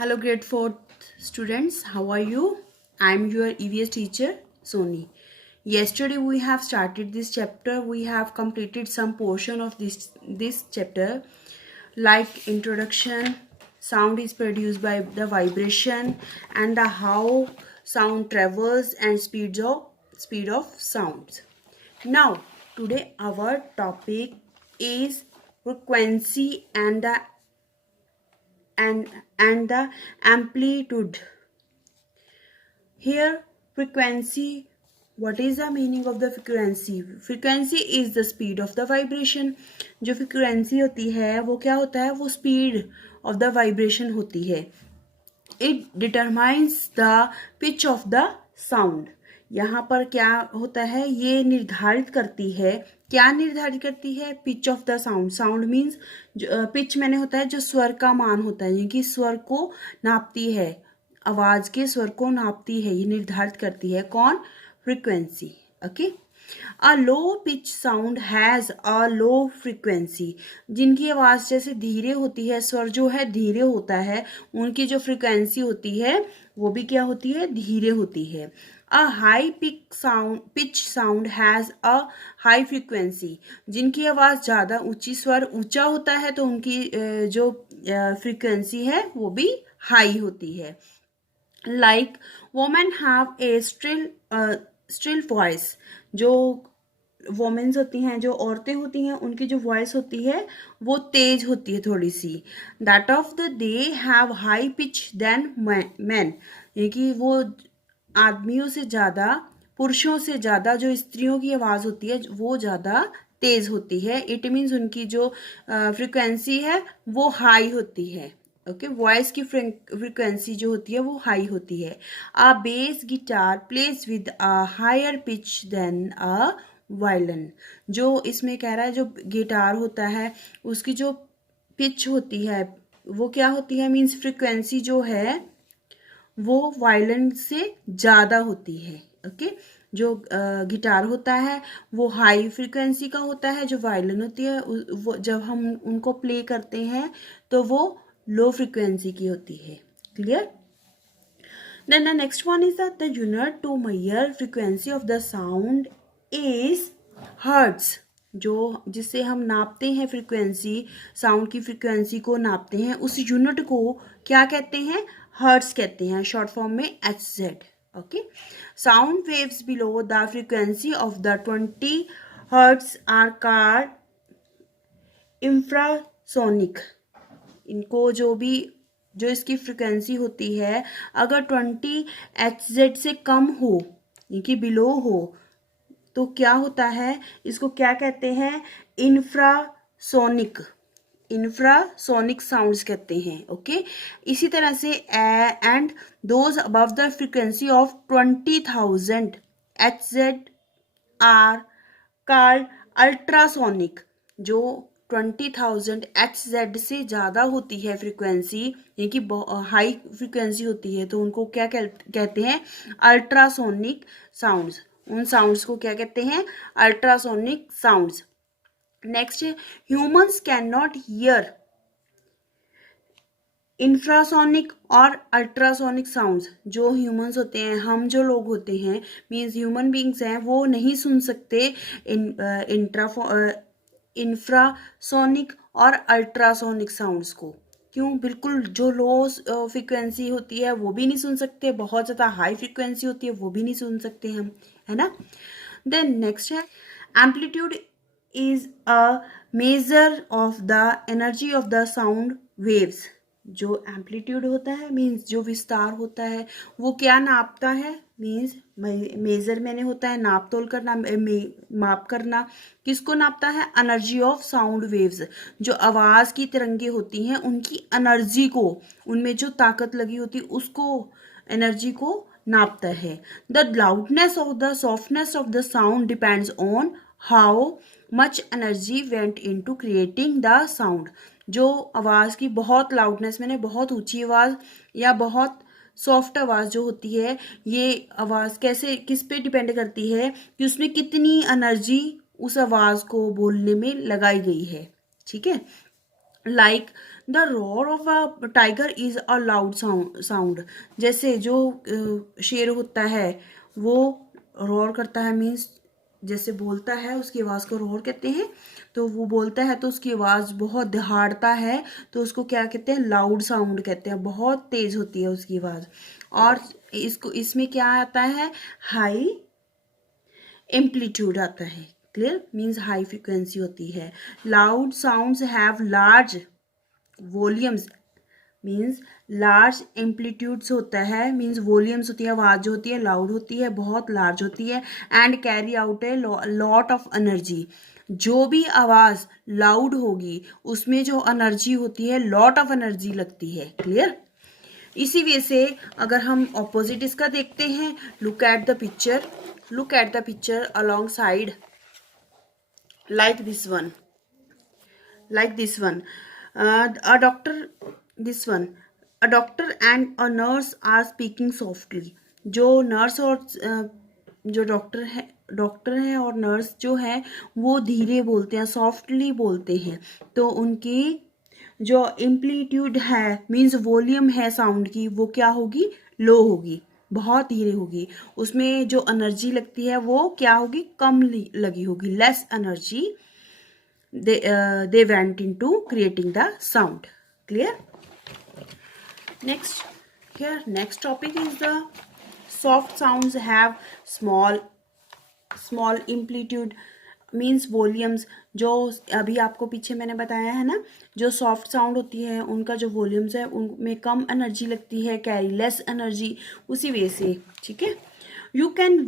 Hello, grade 4th students. How are you? I'm your EVS teacher, Soni. Yesterday we have started this chapter. We have completed some portion of this chapter, like introduction. Sound is produced by the vibration and the how sound travels and speed of sounds. Now, today our topic is frequency and the amplitude. Here frequency, what is the meaning of the frequency? Frequency is the speed of the vibration. जो frequency होती है वो क्या होता है, वो speed of the vibration होती है. It determines the pitch of the sound. यहाँ पर क्या होता है, ये निर्धारित करती है. क्या निर्धारित करती है? Pitch of the sound. Sound means pitch मैंने होता है जो स्वर का मान होता है, यानी कि स्वर को नापती है, आवाज के स्वर को नापती है, ये निर्धारित करती है. कौन? Frequency. Okay. A low pitch sound has a low frequency. जिनकी आवाज जैसे धीरे होती है, स्वर जो है धीरे होता है, उनकी जो फ्रीक्वेंसी होती है वो भी क्या होती है? धीरे होती है. A high pitch sound has a high frequency. जिनकी आवाज ज्यादा ऊंची, स्वर ऊंचा होता है तो उनकी जो फ्रीक्वेंसी है वो भी हाई होती है. Like women have a shrill voice. जो वोमेन्स होती हैं, जो औरतें होती हैं, उनकी जो वॉइस होती है वो तेज होती है थोड़ी सी. That of the they have high pitch than man. यानी कि वो आदमियों से ज़्यादा, पुरुषों से ज़्यादा जो स्त्रियों की आवाज़ होती है वो ज़्यादा तेज होती है. इट मीन्स उनकी जो फ्रिक्वेंसी है वो हाई होती है. ओके. वॉइस की फ्रिक्वेंसी जो होती है वो हाई होती है. A bass guitar plays with a higher pitch than a violin. जो इसमें कह रहा है, जो गिटार होता है उसकी जो पिच होती है वो क्या होती है, मीन्स फ्रिक्वेंसी जो है वो वायलिन से ज़्यादा होती है. ओके. जो गिटार होता है वो हाई फ्रिक्वेंसी का होता है, जो वायलिन होती है वो जब हम उनको प्ले करते हैं तो वो लो फ्रिक्वेंसी की होती है. Clear? Then the next one is that the unit to measure frequency of the sound is hertz. जो जिससे हम नापते हैं फ्रीक्वेंसी, साउंड की फ्रीक्वेंसी को नापते हैं, उस यूनिट को क्या कहते हैं? हर्ट्स कहते हैं, शॉर्ट फॉर्म में HZ. Okay. Sound waves below the frequency of the 20 hertz are called infrasonic. इनको जो इसकी फ्रिक्वेंसी होती है अगर 20 HZ से कम हो, यानी कि बिलो हो, तो क्या होता है? इसको क्या कहते हैं? इंफ्रासोनिक साउंड्स कहते हैं. ओके. इसी तरह से and those above the frequency of 20,000 HZ are called ultrasonic. जो 20,000 HZ से ज़्यादा होती है फ्रीक्वेंसी, यानी कि हाई फ्रीक्वेंसी होती है, तो उनको क्या कहते हैं? Ultrasonic sounds. उन साउंड्स को क्या कहते हैं? Ultrasonic sounds. Next, humans can not here infrasonic और अल्ट्रासोनिक साउंड्स. जो ह्यूमंस होते हैं, हम जो लोग होते हैं, मीन्स ह्यूमन बींग्स हैं, वो नहीं सुन सकते इंफ्रासोनिक और अल्ट्रासोनिक साउंड्स को. क्यों? बिल्कुल जो लो फ्रीक्वेंसी होती है वो भी नहीं सुन सकते, बहुत ज़्यादा हाई फ्रीक्वेंसी होती है वो भी नहीं सुन सकते हम, है ना. देन नेक्स्ट है amplitude is a measure of the energy of the sound waves. जो एम्पलीट्यूड होता है मीन्स जो विस्तार होता है वो क्या नापता है? मीन्स मेजर मैंने होता है नाप तोल करना, माप करना. किसको नापता है? Energy of sound waves. जो आवाज़ की तरंगे होती हैं उनकी एनर्जी को, उनमें जो ताकत लगी होती है उसको, एनर्जी को नापता है. द लाउडनेस और the softness of the sound depends on how much energy went into creating the sound. जो आवाज़ की बहुत लाउडनेस, मैंने बहुत ऊंची आवाज़ या बहुत सॉफ्ट आवाज़ जो होती है, ये आवाज़ किस पे डिपेंड करती है कि उसमें कितनी एनर्जी उस आवाज़ को बोलने में लगाई गई है. ठीक है. Like the roar of a tiger is a loud sound. जैसे जो शेर होता है वो रोर करता है, मीन्स जैसे बोलता है उसकी आवाज़ को रोर कहते हैं। तो वो बोलता है तो उसकी आवाज़ बहुत दहाड़ता है, तो उसको क्या कहते हैं, लाउड साउंड कहते हैं, बहुत तेज होती है उसकी आवाज़। और इसको इसमें क्या आता है, हाई एम्पलीट्यूड आता है। क्लियर, मीन्स हाई फ्रिक्वेंसी होती है। Loud sounds have large volumes, means large amplitudes होता है, मीन्स वॉल्यूम्स होती है, आवाज़ जो होती है लाउड होती है, बहुत लार्ज होती है। And carry out a lot of energy. जो भी आवाज़ लाउड होगी उसमें जो एनर्जी होती है, लॉट ऑफ एनर्जी लगती है। क्लियर। इसी वजह से अगर हम ऑपोजिट इसका देखते हैं, look at the picture, look at the picture along side, like this one, like this one. A doctor, this one, a doctor and a nurse are speaking softly. जो नर्स और जो डॉक्टर है और nurse जो है वो धीरे बोलते हैं, सॉफ्टली बोलते हैं। तो उनकी जो एम्पलीट्यूड है, मीन्स वॉल्यूम है साउंड की, वो क्या होगी, लो होगी, बहुत धीरे होगी। उसमें जो एनर्जी लगती है वो क्या होगी, कम लगी होगी, less energy they went into creating the sound. Clear. Next, here next topic is the soft sounds have small amplitude, means volumes. जो अभी आपको पीछे मैंने बताया है ना, जो सॉफ्ट साउंड होती है उनका जो वॉल्यूम्स है उनमें कम एनर्जी लगती है, कैरी लेस एनर्जी, उसी वजह से। ठीक है। You can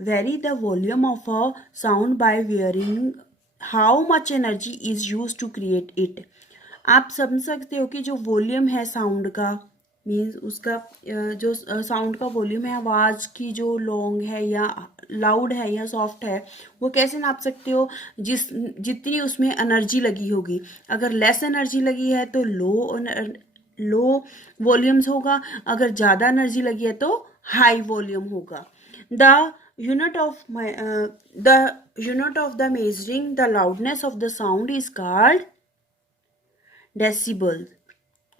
vary the volume of a sound by varying how much energy is use to create it. आप समझ सकते हो कि जो वॉल्यूम है साउंड का, मीन्स उसका जो साउंड का वॉल्यूम है, आवाज़ की जो लॉन्ग है या लाउड है या सॉफ्ट है, वो कैसे नाप सकते हो, जितनी उसमें एनर्जी लगी होगी। अगर लेस एनर्जी लगी है तो लो वॉल्यूम्स होगा, अगर ज़्यादा एनर्जी लगी है तो हाई वॉल्यूम होगा। The unit of the unit of the measuring the loudness of the sound is called decibel।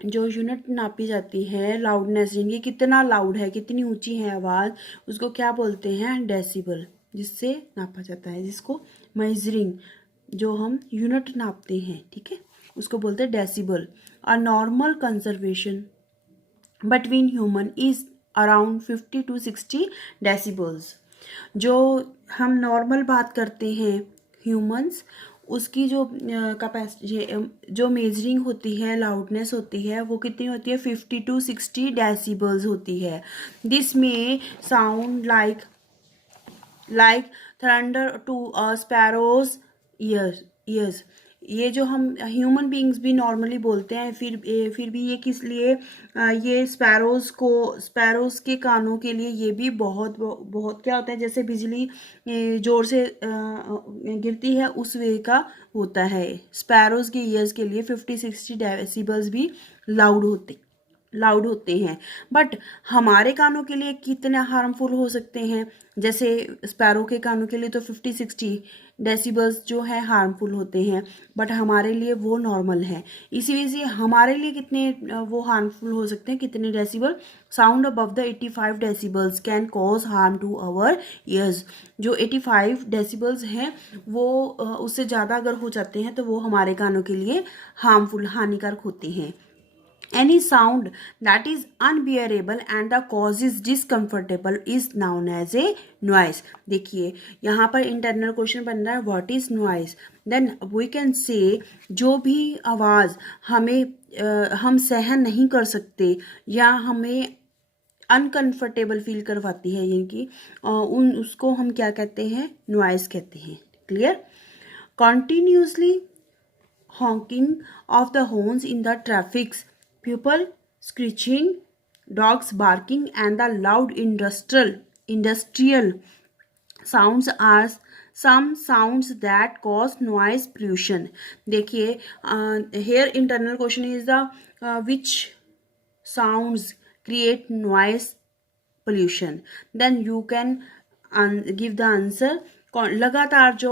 जो यूनिट नापी जाती है लाउडनेस, यानी कितना लाउड है, कितनी ऊंची है आवाज़, उसको क्या बोलते हैं, डेसिबल, जिससे नापा जाता है, जिसको मेजरिंग, जो हम यूनिट नापते हैं, ठीक है, उसको बोलते हैं decibel. A normal conservation between human is around 50 to 60 decibels. जो हम नॉर्मल बात करते हैं ह्यूमंस, उसकी जो कैपेसिटी, जो मेजरिंग होती है, लाउडनेस होती है, वो कितनी होती है, 50 to 60 डेसिबल्स होती है। This may sound like thunder to a sparrow's ears. ये जो हम ह्यूमन बींग्स भी नॉर्मली बोलते हैं, फिर भी ये किस लिए, ये स्पैरोज के कानों के लिए ये भी बहुत बहुत क्या होता है, जैसे बिजली जोर से गिरती है उस वे का होता है। स्पैरोज के ईयर्स के लिए 50-60 डेसिबल्स भी लाउड होते हैं। बट हमारे कानों के लिए कितने हार्मफुल हो सकते हैं, जैसे स्पैरो के कानों के लिए तो 50-60 डेसिबल्स जो है हार्मफुल होते हैं, बट हमारे लिए वो नॉर्मल है। इसी वजह से हमारे लिए कितने वो हार्मफुल हो सकते हैं, कितने decibel, sound above the 85 decibels can cause harm to our ears. जो 85 डेसिबल्स हैं वो उससे ज़्यादा अगर हो जाते हैं तो वो हमारे कानों के लिए हानिकारक होते हैं। Any sound that is unbearable and the cause is discomfortable is known as a noise। देखिए यहाँ पर इंटरनल क्वेश्चन बन रहा है, what is noise, then we can say जो भी आवाज़ हम सहन नहीं कर सकते या हमें अनकंफर्टेबल फील करवाती है, यानी कि उसको हम क्या कहते हैं, नॉइज कहते हैं। Clear. Continuously honking of the horns in the traffic, people screeching, dogs barking, and the loud industrial sounds are some sounds that cause noise pollution। देखिए here internal question is the which sounds create noise pollution, then you can give the answer। लगातार जो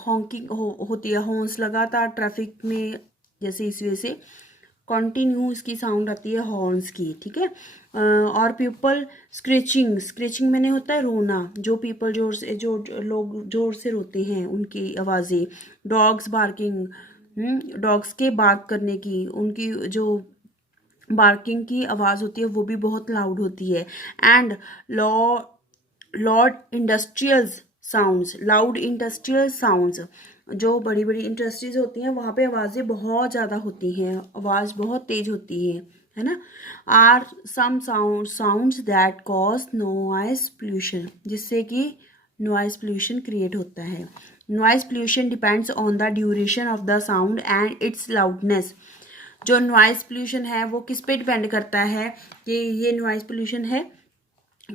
honking होती है, horns लगातार traffic में, जैसे इस वजह से कंटिन्यू इसकी साउंड आती है हॉर्न्स की, ठीक है। और पीपल स्क्रेचिंग, स्क्रेचिंग मैंने होता है रोना, जो पीपल जोर से, जो लोग जोर से रोते हैं उनकी आवाज़ें। डॉग्स बार्किंग, डॉग्स के बार्क करने की, उनकी जो बार्किंग की आवाज़ होती है वो भी बहुत लाउड होती है। And law Lord industrial sounds, loud industrial sounds, जो बड़ी बड़ी इंडस्ट्रीज होती हैं वहाँ पे आवाज़ें बहुत ज़्यादा होती हैं, आवाज़ बहुत तेज होती है ना। Are some sounds that cause noise pollution, जिससे कि नॉइस पोल्यूशन क्रिएट होता है। Noise pollution depends on the duration of the sound and its loudness. जो नॉइस पोल्यूशन है वो किस पे डिपेंड करता है कि ये नॉइस पोल्यूशन है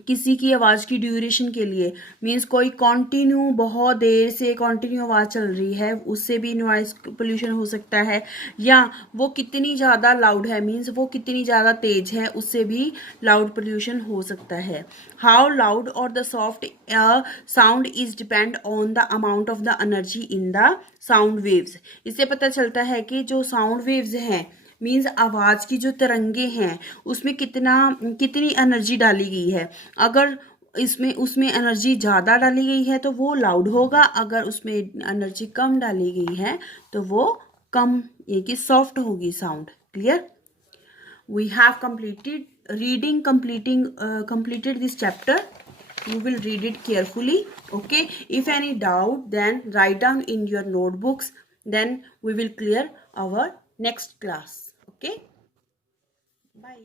किसी की आवाज़ की ड्यूरेशन के लिए, मीन्स कोई कॉन्टिन्यू बहुत देर से कॉन्टिन्यू आवाज़ चल रही है उससे भी नॉइस पोल्यूशन हो सकता है, या वो कितनी ज़्यादा लाउड है, मीन्स वो कितनी ज़्यादा तेज है, उससे भी लाउड पोल्यूशन हो सकता है। हाउ लाउड और the soft sound is depend on the amount of the energy in the sound waves. इससे पता चलता है कि जो साउंड वेव्स हैं, मीन्स आवाज़ की जो तरंगे हैं उसमें कितनी एनर्जी डाली गई है। अगर उसमें एनर्जी ज़्यादा डाली गई है तो वो लाउड होगा, अगर उसमें एनर्जी कम डाली गई है तो वो कम, ये कि सॉफ्ट होगी sound. Clear? We have completed this chapter. You will read it carefully. Okay, if any doubt then write down in your notebooks, then we will clear our next class. Okay, bye.